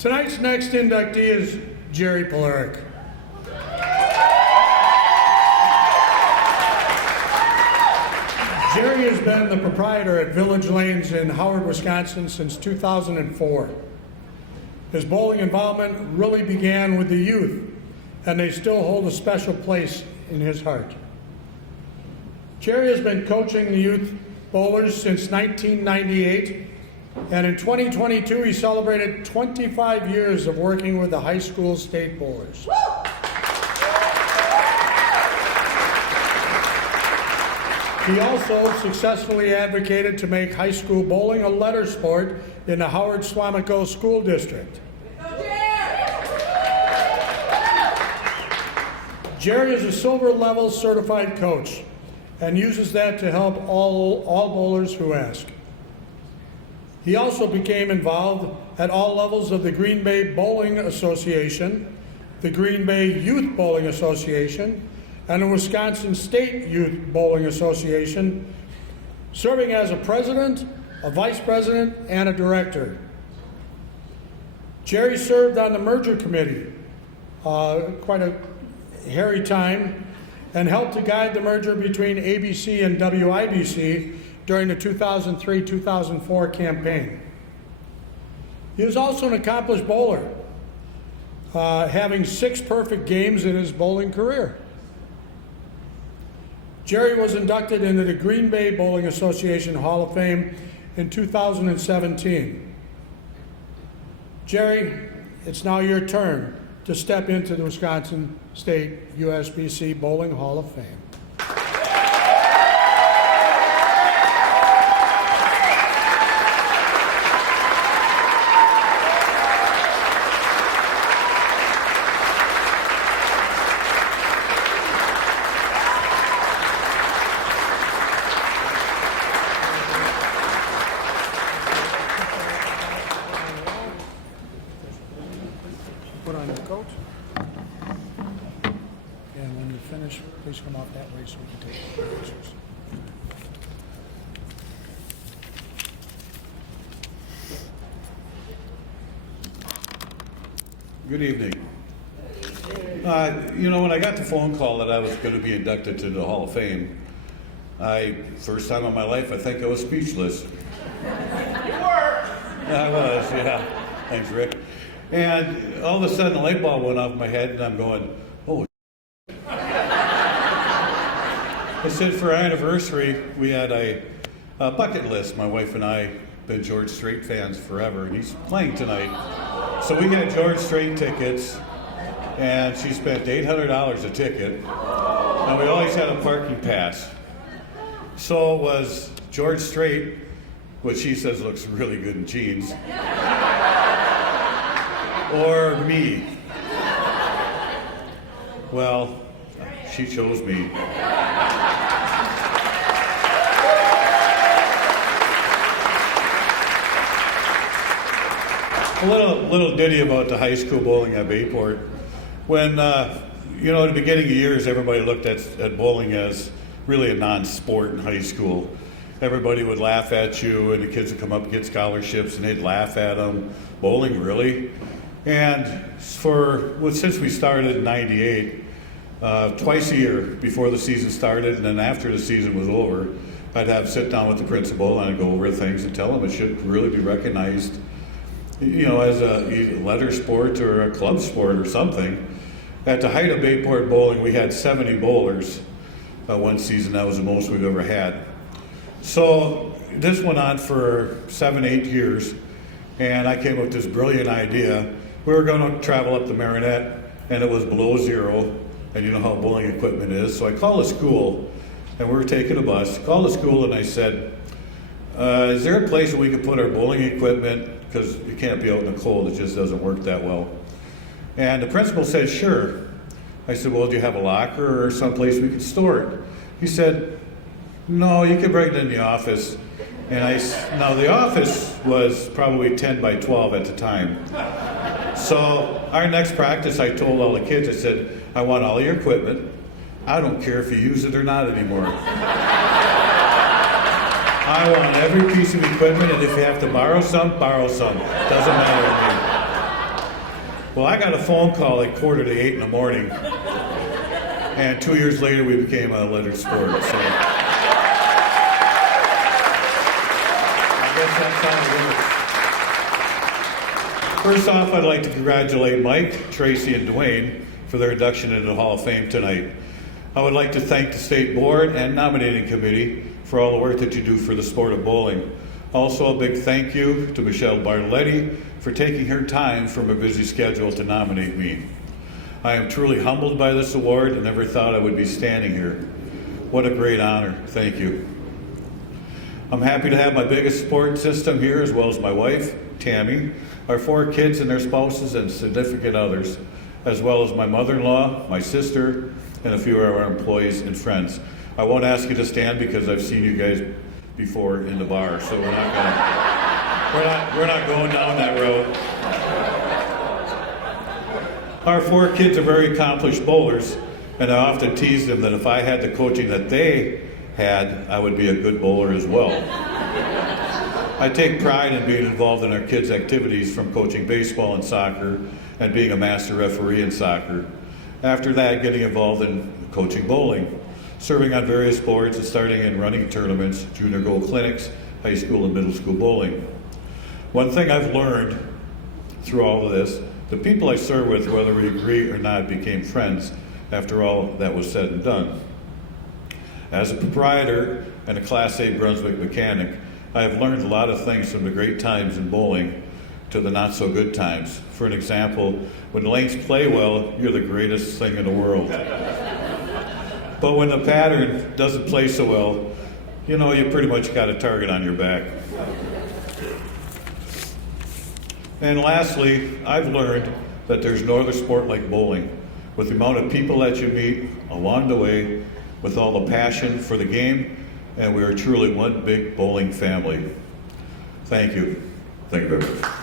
Tonight's next inductee is Jerry Polarek. Jerry has been the proprietor at Village Lanes in Howard, Wisconsin since 2004. His bowling involvement really began with the youth, and they still hold a special place in his heart. Jerry has been coaching the youth bowlers since 1998, and in 2022 he celebrated 25 years of working with the high school state bowlers. He also successfully advocated to make high school bowling a letter sport in the Howard-Suamico School District. Jerry is a silver level certified coach and uses that to help all bowlers who ask. He also became involved at all levels of the Green Bay Bowling Association, the Green Bay Youth Bowling Association, and the Wisconsin State Youth Bowling Association, serving as a president, a vice president, and a director. Jerry served on the merger committee, quite a hairy time, and helped to guide the merger between ABC and WIBC during the 2003-2004 campaign. He was also an accomplished bowler, having 6 perfect games in his bowling career. Jerry was inducted into the Green Bay Bowling Association Hall of Fame in 2017. Jerry, it's now your turn to step into the Wisconsin State USBC Bowling Hall of Fame. Put on your coat. And when you finish, please come off that way so we can take the pictures. Good evening. When I got the phone call that I was going to be inducted to the Hall of Fame, first time in my life, I think I was speechless. You were! I was, yeah. Thanks, Rick. And all of a sudden, the light bulb went off my head, and I'm going, oh. I said for our anniversary, we had a bucket list. My wife and I been George Strait fans forever, and he's playing tonight. So we got George Strait tickets, and she spent $800 a ticket, and we always had a parking pass. So it was George Strait, which she says looks really good in jeans, or me. Well, she chose me. A little ditty about the high school bowling at Bayport. When, at the beginning of years, everybody looked at bowling as really a non-sport in high school. Everybody would laugh at you, and the kids would come up and get scholarships, and they'd laugh at them. Bowling, really? And since we started in '98, twice a year before the season started, and then after the season was over, I'd sit down with the principal and I'd go over things and tell them it should really be recognized, as a letter sport or a club sport or something. At the height of Bayport bowling, we had 70 bowlers one season. That was the most we've ever had. So this went on for 7-8 years, and I came up with this brilliant idea. We were going to travel up the Marinette, and it was below zero, and you know how bowling equipment is. So I called the school, and we were taking a bus. Called the school, and I said, is there a place where we could put our bowling equipment? Because you can't be out in the cold, it just doesn't work that well. And the principal said, sure. I said, well, do you have a locker or someplace we could store it? He said, no, you can bring it in the office. And now the office was probably 10 by 12 at the time. So our next practice, I told all the kids, I said, I want all your equipment. I don't care if you use it or not anymore. I want every piece of equipment, and if you have to borrow some, borrow some. Doesn't matter to me. Well, I got a phone call like 7:45 in the morning, and 2 years later we became a lettered sport. So I guess that's how it works. First off, I'd like to congratulate Mike, Tracy, and Dwayne for their induction into the Hall of Fame tonight. I would like to thank the State Board and Nominating Committee for all the work that you do for the sport of bowling. Also, a big thank you to Michelle Bartoletti for taking her time from a busy schedule to nominate me. I am truly humbled by this award and never thought I would be standing here. What a great honor. Thank you. I'm happy to have my biggest support system here, as well as my wife, Tammy, our 4 kids and their spouses and significant others, as well as my mother-in-law, my sister, and a few of our employees and friends. I won't ask you to stand because I've seen you guys before in the bar, so we're not going down that road. Our 4 kids are very accomplished bowlers, and I often tease them that if I had the coaching that they had, I would be a good bowler as well. I take pride in being involved in our kids' activities, from coaching baseball and soccer and being a master referee in soccer. After that, getting involved in coaching bowling, serving on various boards and starting in running tournaments, junior gold clinics, high school and middle school bowling. One thing I've learned through all of this, the people I serve with, whether we agree or not, became friends after all that was said and done. As a proprietor and a Class A Brunswick mechanic, I have learned a lot of things from the great times in bowling to the not so good times. For an example, when the lanes play well, you're the greatest thing in the world. But when the pattern doesn't play so well, you know, you pretty much got a target on your back. And lastly, I've learned that there's no other sport like bowling. With the amount of people that you meet along the way, with all the passion for the game, and we are truly one big bowling family. Thank you. Thank you very much.